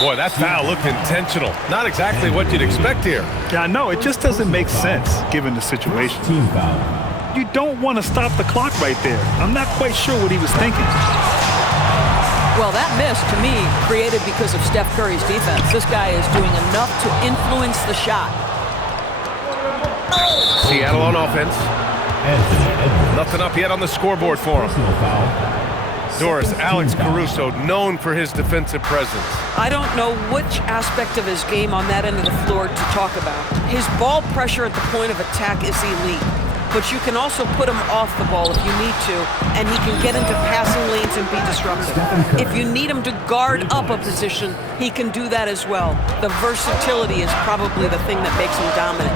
Boy, that foul looked intentional. Not exactly what you'd expect here. Yeah, I know. It just doesn't make sense given the situation. Team foul. You don't want to stop the clock right there. I'm not quite sure what he was thinking. Well, that miss, to me, created because of Steph Curry's defense. This guy is doing enough to influence the shot. Seattle on offense. Nothing up yet on the scoreboard for him. Doris, Alex Caruso, known for his defensive presence. I don't know which aspect of his game on that end of the floor to talk about. His ball pressure at the point of attack is elite, but you can also put him off the ball if you need to, and he can get into passing lanes and be disruptive. If you need him to guard up a position, he can do that as well. The versatility is probably the thing that makes him dominant.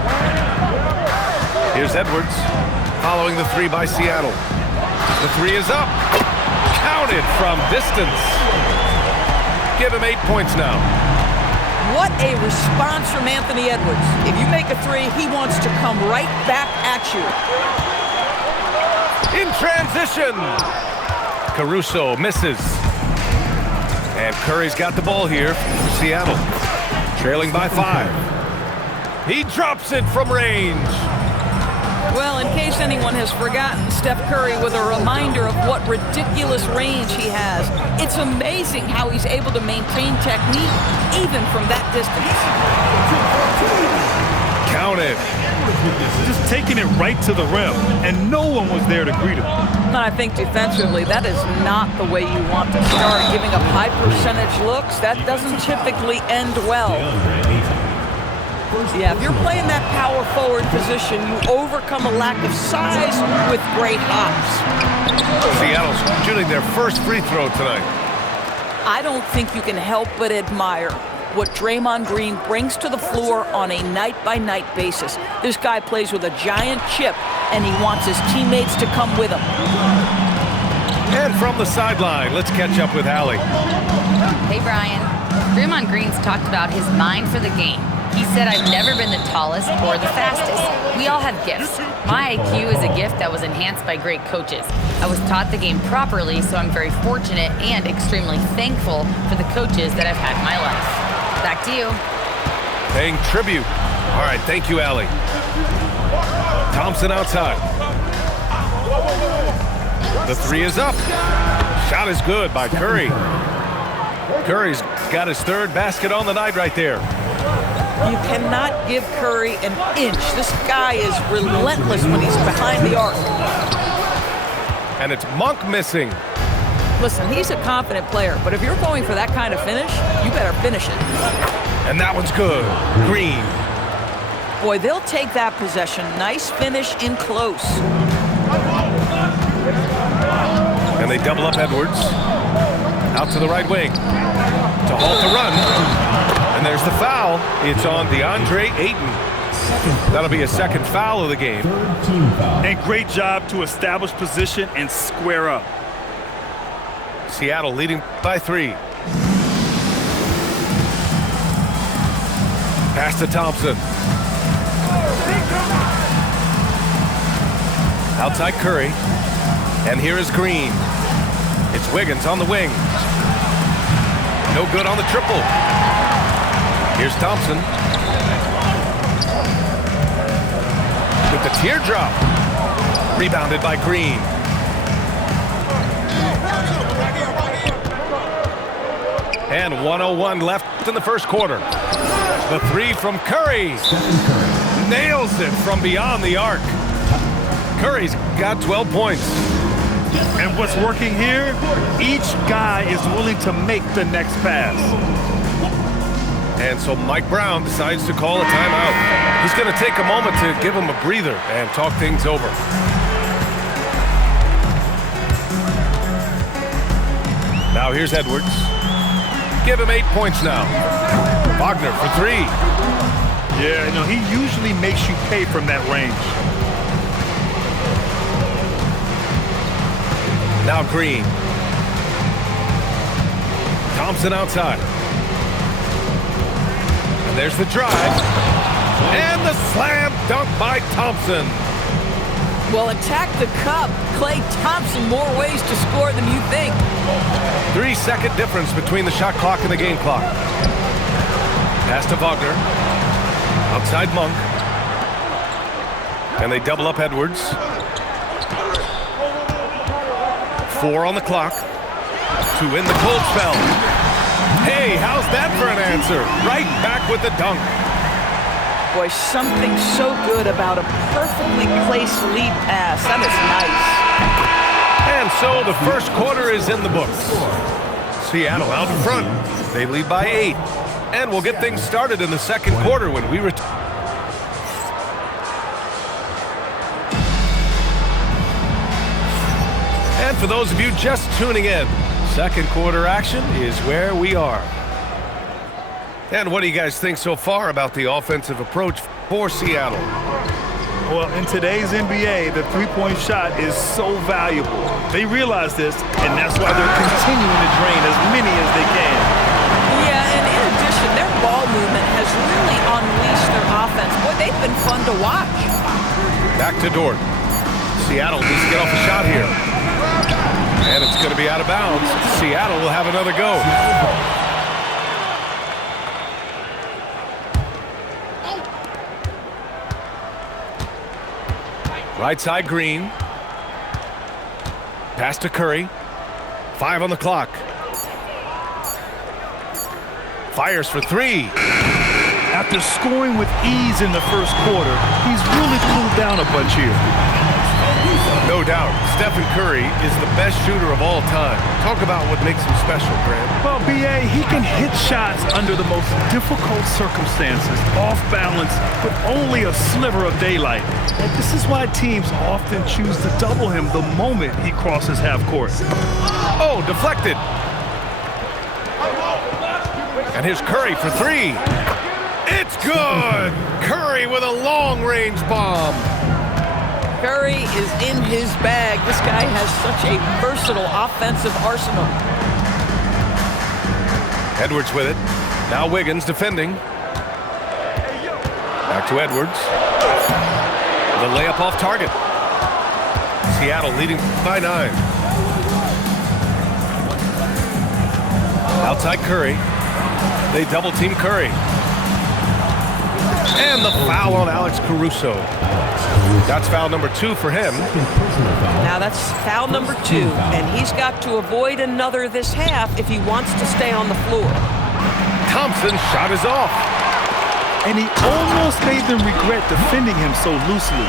Here's Edwards, following the three by Seattle. The three is up. Counted from distance. Give him 8 points now. What a response from Anthony Edwards. If you make a three, he wants to come right back at you. In transition. Caruso misses. And Curry's got the ball here for Seattle. Trailing by 5. He drops it from range. Well, in case anyone has forgotten, Steph Curry with a reminder of what ridiculous range he has. It's amazing how he's able to maintain technique even from that distance. Counted. Just taking it right to the rim, and no one was there to greet him. And I think defensively, that is not the way you want to start. Giving up high percentage looks, that doesn't typically end well. Yeah, if you're playing that power forward position, you overcome a lack of size with great hops. Seattle's shooting their first free throw tonight. I don't think you can help but admire what Draymond Green brings to the floor on a night-by-night basis. This guy plays with a giant chip, and he wants his teammates to come with him. And from the sideline, let's catch up with Allie. Hey, Brian. Draymond Green's talked about his mind for the game. He said, I've never been the tallest or the fastest. We all have gifts. My IQ is a gift that was enhanced by great coaches. I was taught the game properly, so I'm very fortunate and extremely thankful for the coaches that I've had in my life. Back to you. Paying tribute. All right, thank you, Allie. Thompson outside. The three is up. Shot is good by Curry. Curry's got his third basket on the night right there. You cannot give Curry an inch. This guy is relentless when he's behind the arc. And it's Monk missing. Listen, he's a confident player, but if you're going for that kind of finish, you better finish it. And that one's good. Green. Boy, they'll take that possession. Nice finish in close. And they double up Edwards. Out to the right wing. To halt the run. And there's the foul. It's on DeAndre Ayton. That'll be a second foul of the game. And great job to establish position and square up. Seattle leading by 3. Pass to Thompson. Outside Curry. And here is Green. It's Wiggins on the wing. No good on the triple. Here's Thompson. With the teardrop. Rebounded by Green. And 1:01 left in the first quarter. The three from Curry. Nails it from beyond the arc. Curry's got 12 points. And what's working here, each guy is willing to make the next pass. And so Mike Brown decides to call a timeout. He's going to take a moment to give him a breather and talk things over. Now here's Edwards. Give him 8 points now. Wagner for 3. Yeah, you know, he usually makes you pay from that range. Now Green. Thompson outside. And there's the drive. And the slam dunk by Thompson. Well, attack the cup. Klay Thompson, more ways to score than you think. 3-second difference between the shot clock and the game clock. Pass to Wagner. Outside Monk. And they double up Edwards. 4 on the clock to win the cold spell. Hey, how's that for an answer? Right back with the dunk. Boy, something so good about a perfectly placed lead pass. That is nice. And so the first quarter is in the books. Seattle out in front. They lead by 8. And we'll get things started in the second quarter when we return. And for those of you just tuning in, second quarter action is where we are. And what do you guys think so far about the offensive approach for Seattle? Well, in today's NBA, the three-point shot is so valuable. They realize this, and that's why they're continuing to drain as many as they can. Yeah, and in addition, their ball movement has really unleashed their offense. Boy, they've been fun to watch. Back to Dort. Seattle needs to get off a shot here. And it's going to be out of bounds. Seattle will have another go. Right side Green. Pass to Curry. 5 on the clock. Fires for 3. After scoring with ease in the first quarter, he's really cooled down a bunch here. No doubt, Stephen Curry is the best shooter of all time. Talk about what makes him special, Grant. Well, B.A., he can hit shots under the most difficult circumstances, off balance, with only a sliver of daylight. And this is why teams often choose to double him the moment he crosses half court. Oh, deflected. And here's Curry for 3. It's good! Curry with a long-range bomb. Curry is in his bag. This guy has such a versatile offensive arsenal. Edwards with it. Now Wiggins defending. Back to Edwards. The layup off target. Seattle leading by 9. Outside Curry. They double team Curry. And the foul on Alex Caruso. That's foul number 2 for him. Now that's foul number 2, and he's got to avoid another this half if he wants to stay on the floor. Thompson's shot is off. And he almost made them regret defending him so loosely.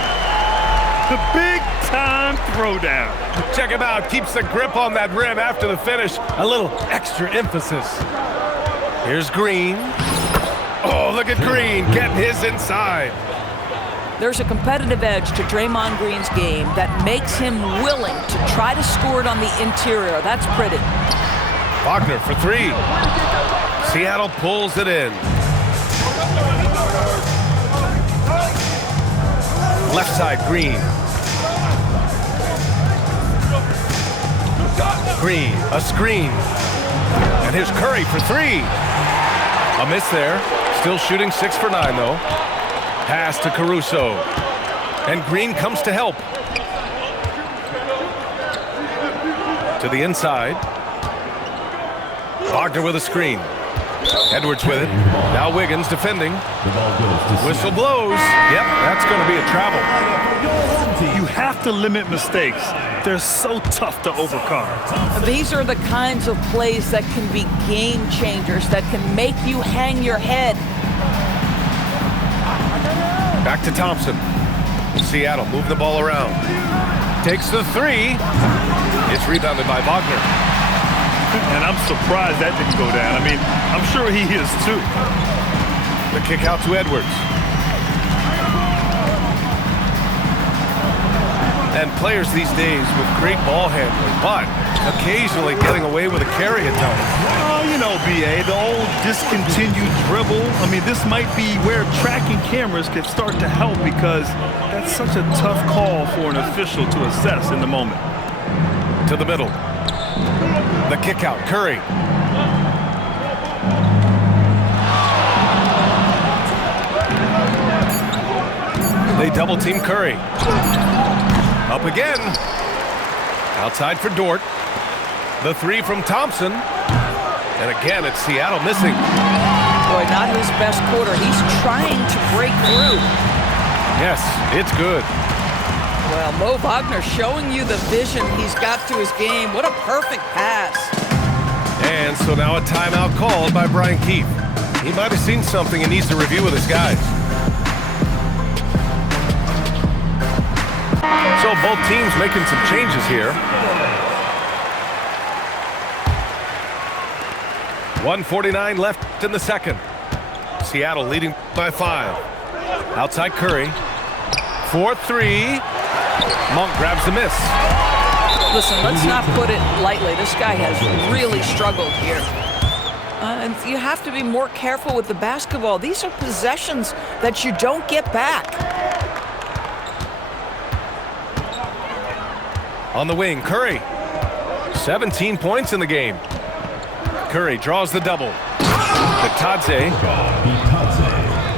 The big-time throwdown. Check him out. Keeps the grip on that rim after the finish. A little extra emphasis. Here's Green. Oh, look at Green getting his inside. There's a competitive edge to Draymond Green's game that makes him willing to try to score it on the interior. That's pretty. Wagner for 3. Seattle pulls it in. Left side, Green. Green, a screen. And here's Curry for 3. A miss there. Still shooting 6 for 9, though. Pass to Caruso. And Green comes to help. To the inside. Wagner with a screen. Edwards with it. Now Wiggins defending. Whistle blows. Yep, that's going to be a travel. You have to limit mistakes. They're so tough to overcome. These are the kinds of plays that can be game changers, that can make you hang your head. Back to Thompson. Seattle move the ball around. Takes the 3. It's rebounded by Wagner. And I'm surprised that didn't go down. I mean, I'm sure he is too. The kick out to Edwards. And players these days with great ball handling, but occasionally getting away with a carry at times. Oh, you know, B.A., the old discontinued dribble. I mean, this might be where tracking cameras can start to help because that's such a tough call for an official to assess in the moment. To the middle. The kick out, Curry. They double team Curry. Up again. Outside for Dort. The three from Thompson. And again, it's Seattle missing. Boy, not his best quarter. He's trying to break through. Yes, it's good. Well, Mo Wagner showing you the vision he's got to his game. What a perfect pass. And so now a timeout called by Brian Keefe. He might have seen something and needs to review with his guys. So both teams making some changes here. 1:49 left in the second. Seattle leading by 5. Outside Curry. 4-3. Monk grabs the miss. Listen, let's not put it lightly. This guy has really struggled here. And you have to be more careful with the basketball. These are possessions that you don't get back. On the wing, Curry. 17 points in the game. Curry draws the double. Bitadze.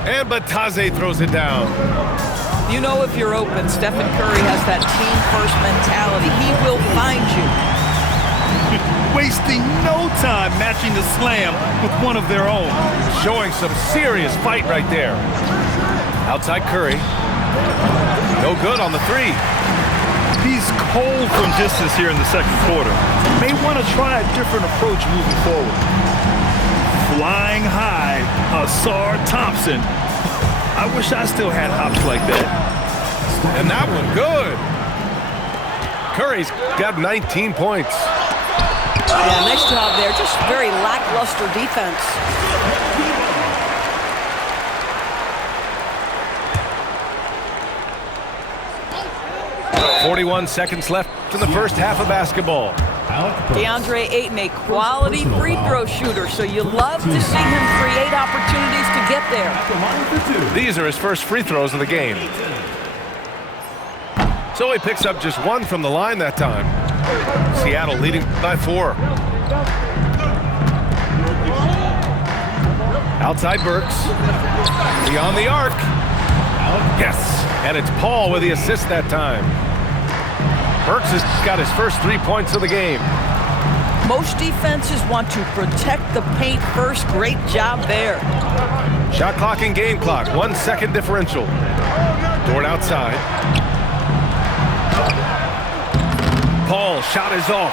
And Bitadze throws it down. You know if you're open, Stephen Curry has that team-first mentality. He will find you. Wasting no time matching the slam with one of their own. Showing some serious fight right there. Outside Curry. No good on the three. He's cold from distance here in the second quarter. May want to try a different approach moving forward. Flying high, Ausar Thompson. I wish I still had hops like that. And that one good. Curry's got 19 points. Yeah, nice job there. Just very lackluster defense. .41 seconds left in the first half of basketball. DeAndre Ayton, a quality free throw shooter, so you love to see him create opportunities to get there. These are his first free throws of the game. So he picks up just one from the line that time. Seattle leading by 4. Outside Burks. Beyond the arc. Yes, and it's Paul with the assist that time. Burks has got his first 3 points of the game. Most defenses want to protect the paint first. Great job there. Shot clock and game clock, 1 second differential. Dort outside. Paul, shot is off.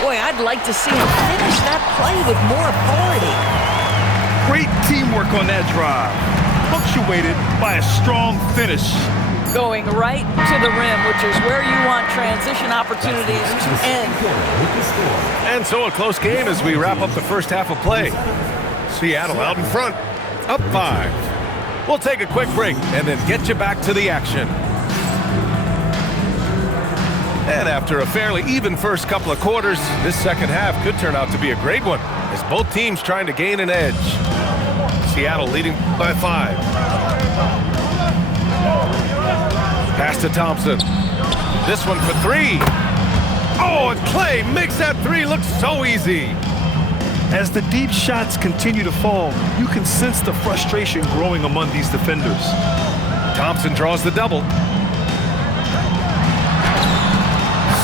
Boy, I'd like to see him finish that play with more authority. Great teamwork on that drive. Punctuated by a strong finish. Going right to the rim, which is where you want transition opportunities to end. And so a close game as we wrap up the first half of play. Seattle out in front, up 5. We'll take a quick break and then get you back to the action. And after a fairly even first couple of quarters, this second half could turn out to be a great one as both teams trying to gain an edge. Seattle leading by 5. Pass to Thompson. This one for 3. Oh, and Clay makes that 3 look so easy. As the deep shots continue to fall, you can sense the frustration growing among these defenders. Thompson draws the double.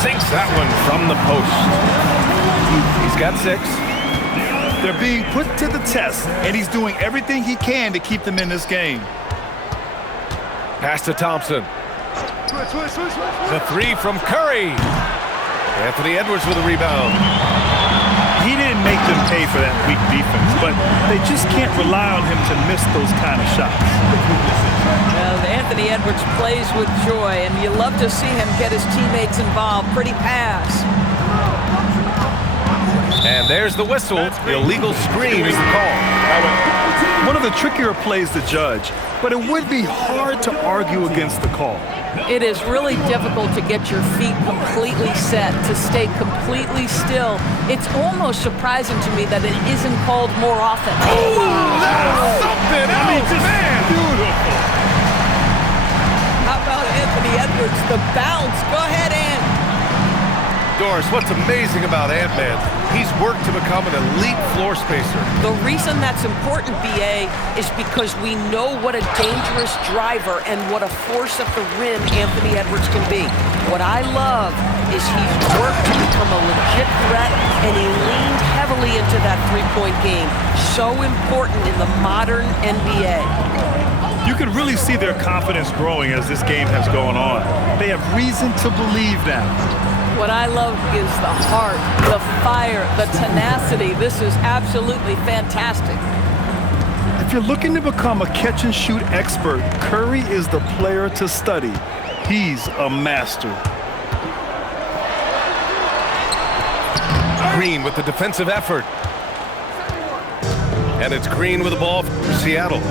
Sinks that one from the post. He's got 6. They're being put to the test, and he's doing everything he can to keep them in this game. Pass to Thompson. The 3 from Curry. Anthony Edwards with a rebound. He didn't make them pay for that weak defense, but they just can't rely on him to miss those kind of shots. Well, Anthony Edwards plays with joy, and you love to see him get his teammates involved. Pretty pass. And there's the whistle. Illegal screen is the call. One of the trickier plays to judge, but it would be hard to argue against the call. It is really difficult to get your feet completely set, to stay completely still. It's almost surprising to me that it isn't called more often. Oh, that's something else, man! Beautiful. How about Anthony Edwards, the bounce? Go ahead, Ant. Doris, what's amazing about Ant-Man, he's worked to become an elite floor spacer. The reason that's important, BA, is because we know what a dangerous driver and what a force at the rim Anthony Edwards can be. What I love is he's worked to become a legit threat, and he leaned heavily into that three-point game. So important in the modern NBA. You can really see their confidence growing as this game has gone on. They have reason to believe now. What I love is the heart, the fire, the tenacity. This is absolutely fantastic. If you're looking to become a catch-and-shoot expert, Curry is the player to study. He's a master. Green with the defensive effort. And it's Green with the ball for Seattle.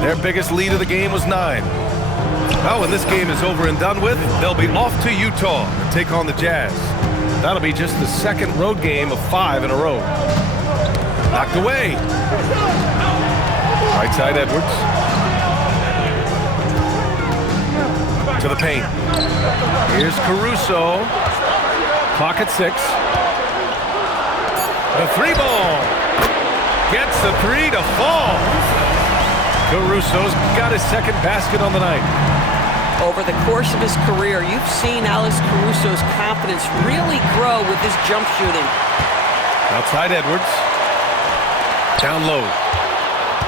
Their biggest lead of the game was 9. Now, when this game is over and done with, they'll be off to Utah to take on the Jazz. That'll be just the second road game of 5 in a row. Knocked away. Right side, Edwards. To the paint. Here's Caruso. Clock at 6. The 3-ball. Gets the 3 to fall. Caruso's got his second basket on the night. Over the course of his career, you've seen Alex Caruso's confidence really grow with his jump shooting. Outside Edwards. Down low.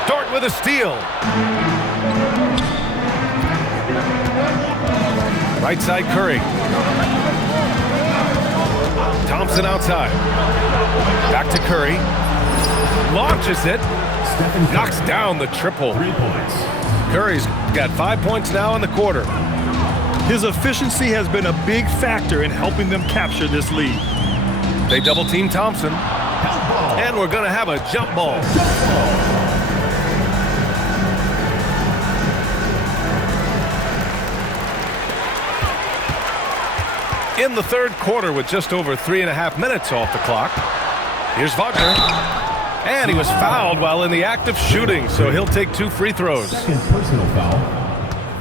Dort with a steal. Right side Curry. Thompson outside. Back to Curry. Launches it. Knocks down the triple. 3 points. Curry's got 5 points now in the quarter. His efficiency has been a big factor in helping them capture this lead. They double team Thompson. And we're going to have a jump ball. In the third quarter with just over 3.5 minutes off the clock. Here's Wagner. And he was fouled while in the act of shooting, so he'll take 2 free throws. Second personal foul.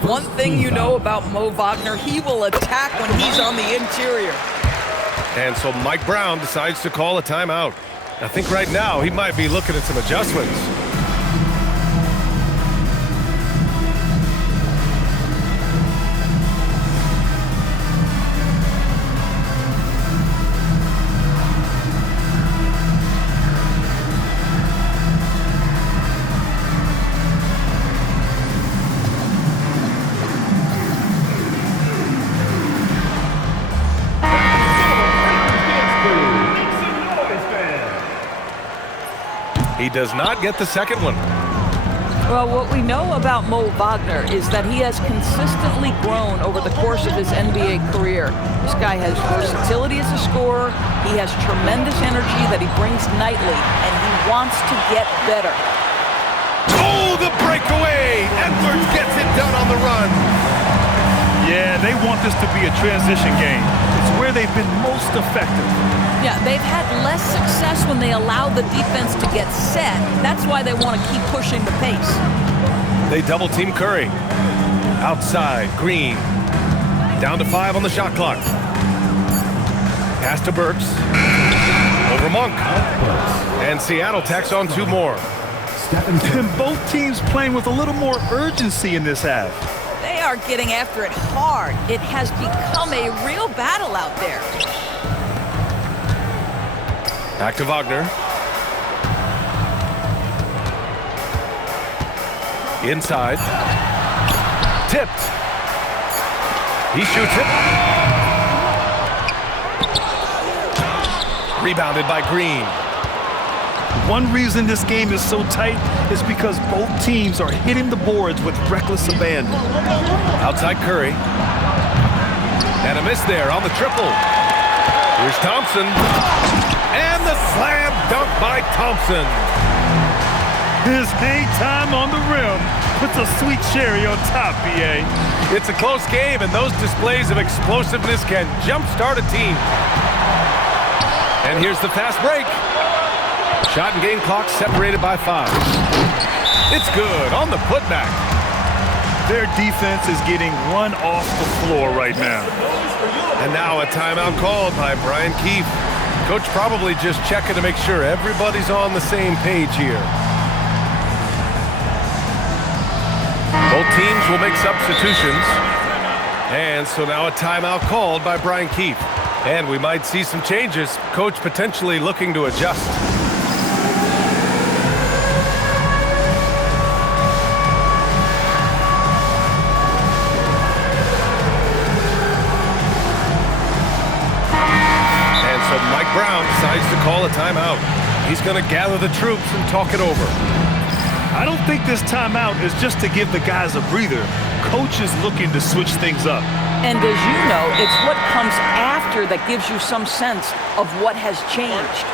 One thing you know about Mo Wagner, he will attack when he's on the interior. And so Mike Brown decides to call a timeout. I think right now he might be looking at some adjustments. He does not get the second one. Well, what we know about Mo Wagner is that he has consistently grown over the course of his NBA career. This guy has versatility as a scorer, he has tremendous energy that he brings nightly, and he wants to get better. Oh, the breakaway! Edwards gets it done on the run. Yeah, they want this to be a transition game. It's where they've been most effective. Yeah, they've had less success when they allow the defense to get set. That's why they want to keep pushing the pace. They double team Curry. Outside, Green. Down to 5 on the shot clock. Pass to Burks. Over Monk. And Seattle tacks on 2 more. And both teams playing with a little more urgency in this half. They are getting after it hard. It has become a real battle out there. Back to Wagner. Inside. Tipped. He shoots it. Rebounded by Green. One reason this game is so tight is because both teams are hitting the boards with reckless abandon. Outside Curry. And a miss there on the triple. Here's Thompson. And the slam dunk by Thompson. His hang time on the rim puts a sweet cherry on top, BA. It's a close game, and those displays of explosiveness can jumpstart a team. And here's the fast break. Shot and game clock separated by 5. It's good on the putback. Their defense is getting run off the floor right now. And now a timeout called by Brian Keefe. Coach probably just checking to make sure everybody's on the same page here. Both teams will make substitutions. And so now a timeout called by Brian Keefe. And we might see some changes. Coach potentially looking to adjust. And so Mike Brown decides to call a timeout. He's going to gather the troops and talk it over. I don't think this timeout is just to give the guys a breather. Coach is looking to switch things up. And as you know, it's what comes after that gives you some sense of what has changed.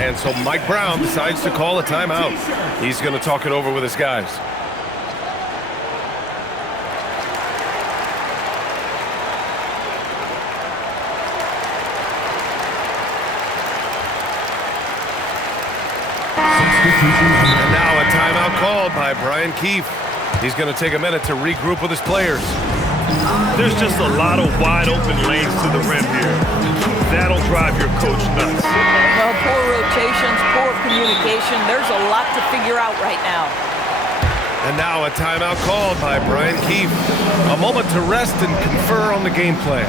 And so Mike Brown decides to call a timeout. He's going to talk it over with his guys. And now a timeout called by Brian Keefe. He's going to take a minute to regroup with his players. There's just a lot of wide open lanes to the rim here. That'll drive your coach nuts. Well, poor rotations, poor communication. There's a lot to figure out right now. And now a timeout called by Brian Keefe. A moment to rest and confer on the game plan.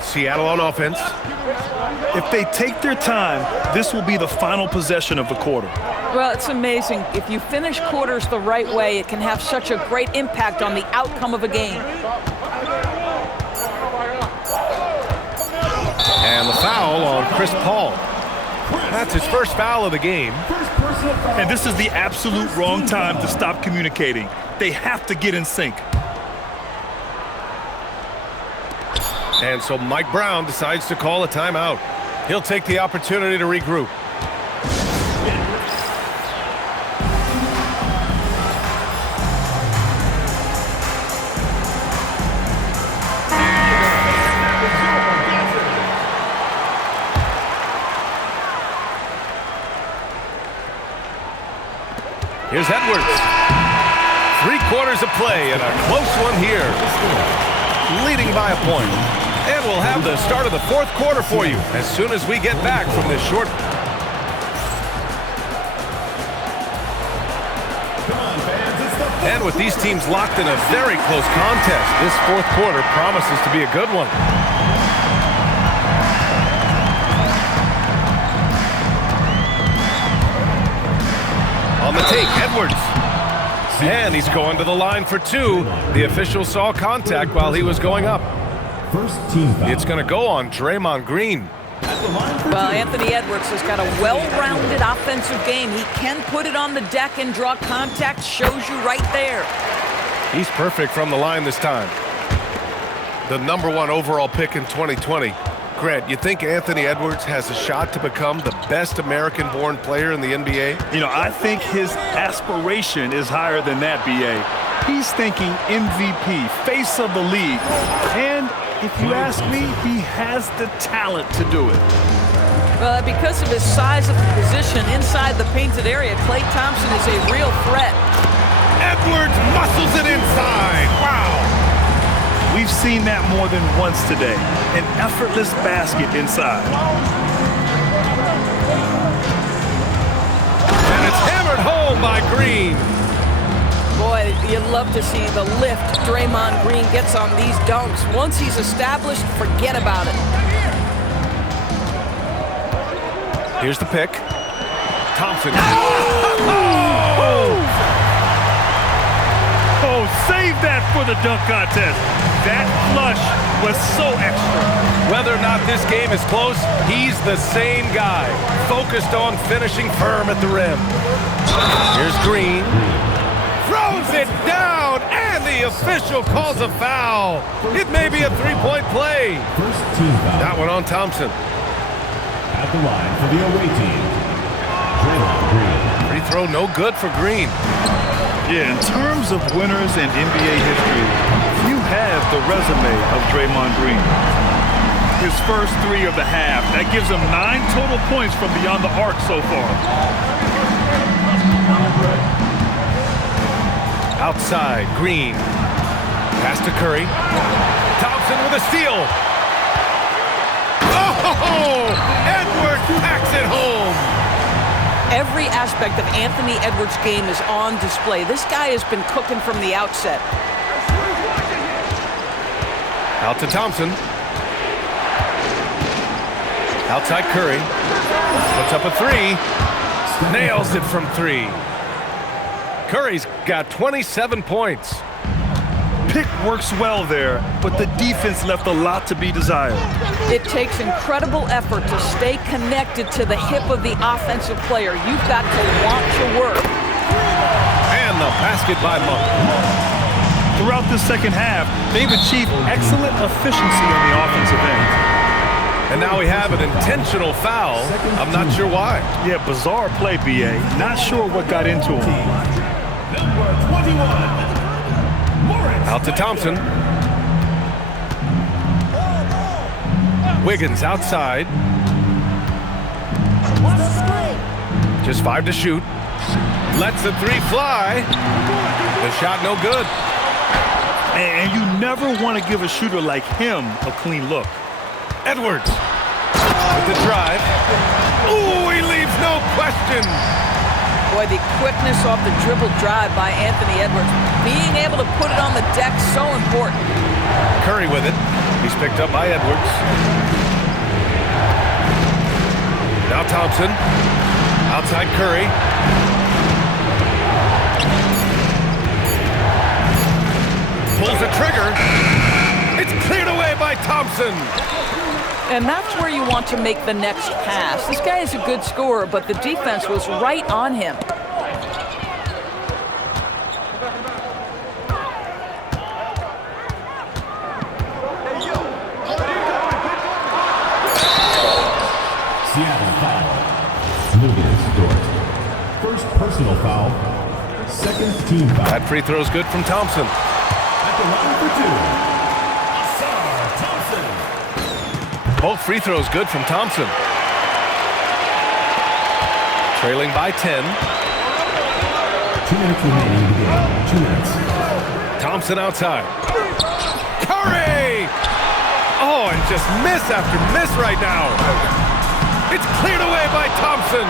Seattle on offense. If they take their time, this will be the final possession of the quarter. Well, it's amazing. If you finish quarters the right way, it can have such a great impact on the outcome of a game. And the foul on Chris Paul. That's his first foul of the game. And this is the absolute wrong time to stop communicating. They have to get in sync. And so Mike Brown decides to call a timeout. He'll take the opportunity to regroup. Here's Edwards. 3/4 of play and a close one here. Leading by a point. And we'll have the start of the fourth quarter for you as soon as we get back from this short. And with these teams locked in a very close contest, this fourth quarter promises to be a good one. On the take, Edwards. And he's going to the line for two. The official saw contact while he was going up. First team foul. It's going to go on Draymond Green. Well, Anthony Edwards has got a well-rounded offensive game. He can put it on the deck and draw contact. Shows you right there. He's perfect from the line this time. The #1 overall pick in 2020. Grant, you think Anthony Edwards has a shot to become the best American-born player in the NBA? You know, I think his aspiration is higher than that, B.A. He's thinking MVP, face of the league. And if you ask me, he has the talent to do it. Well, because of his size of the position inside the painted area, Klay Thompson is a real threat. Edwards muscles it inside. Wow. We've seen that more than once today. An effortless basket inside. And it's hammered home by Green. Boy, you'd love to see the lift Draymond Green gets on these dunks. Once he's established, forget about it. Here's the pick. Thompson. Oh, save that for the dunk contest. That flush was so extra. Whether or not this game is close, he's the same guy, focused on finishing firm at the rim. Here's Green. Throws it down, and the official calls a foul. It may be a three-point play. First team foul. That one on Thompson. At the line for the away team, Draymond Green. Free throw no good for Green. Yeah, in terms of winners in NBA history, few have the resume of Draymond Green. His first 3 of the half. That gives him 9 total points from beyond the arc so far. Outside, Green. Pass to Curry. Thompson with a steal. Oh! Edwards packs it home. Every aspect of Anthony Edwards' game is on display. This guy has been cooking from the outset. Out to Thompson. Outside Curry. Puts up a 3. Nails it from 3. Curry's got 27 points. Pick works well there, but the defense left a lot to be desired. It takes incredible effort to stay connected to the hip of the offensive player. You've got to want your work. And the basket by Monk. Throughout the second half, they've achieved excellent efficiency on the offensive end. And now we have an intentional foul. I'm not sure why. Yeah, bizarre play, B.A. Not sure what got into him. Number 21. Out to Thompson. Wiggins outside. Just 5 to shoot. Lets the 3 fly. The shot no good. And you never want to give a shooter like him a clean look. Edwards with the drive. Ooh, he leaves no question. Boy, the quickness off the dribble drive by Anthony Edwards. Being able to put it on the deck, so important. Curry with it. He's picked up by Edwards. Now Thompson. Outside Curry. Pulls the trigger. It's cleared away by Thompson. And that's where you want to make the next pass. This guy is a good scorer, but the defense was right on him. Seattle foul. Lucas Dort. First personal foul. Second team foul. That free throw's good from Thompson. At the line for 2. Both free throws good from Thompson. Trailing by 10. 2 minutes remaining in the game. 2 minutes. Thompson outside. Curry! Oh, and just miss after miss right now. It's cleared away by Thompson.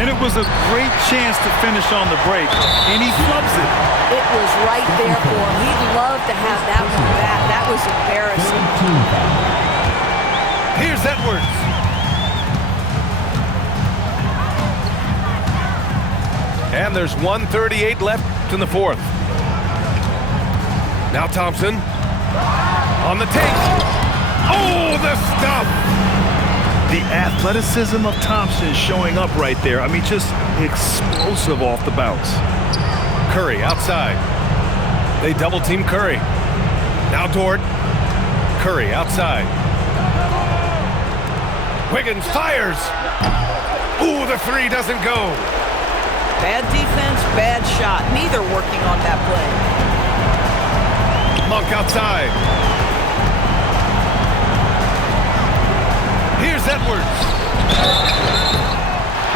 And it was a great chance to finish on the break, and he flubs it. It was right there for him. He'd love to have that one back. That was embarrassing. Here's Edwards. And there's 1:38 left in the 4th. Now Thompson on the take. Oh, the stuff! The athleticism of Thompson showing up right there. I mean, just explosive off the bounce. Curry outside. They double team Curry. Now Dort. Curry outside. Wiggins fires. Ooh, the 3 doesn't go. Bad defense, bad shot. Neither working on that play. Monk outside. Here's Edwards.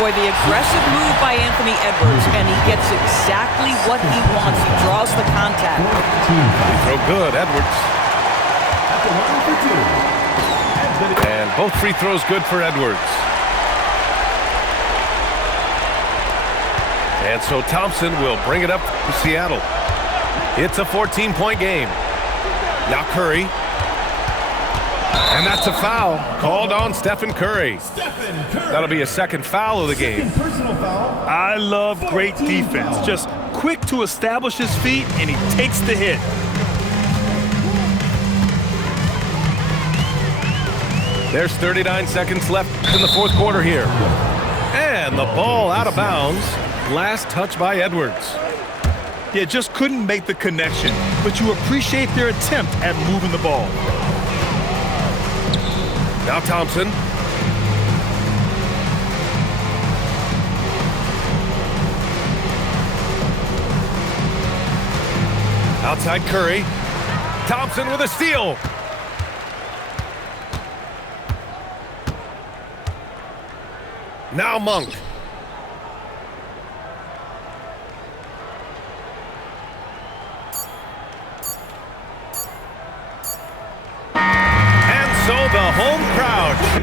Boy, the aggressive move by Anthony Edwards, and he gets exactly what he wants. He draws the contact. Throw good, Edwards. At the line for 2. And both free throws good for Edwards. And so Thompson will bring it up to Seattle. It's a 14-point game. Now Curry. And that's a foul called on Stephen Curry. That'll be a second foul of the game. I love great defense. Just quick to establish his feet, and he takes the hit. There's 39 seconds left in the 4th quarter here. And the ball out of bounds. Last touch by Edwards. Yeah, just couldn't make the connection, but you appreciate their attempt at moving the ball. Now Thompson. Outside Curry. Thompson with a steal. Now Monk. And so the home crowd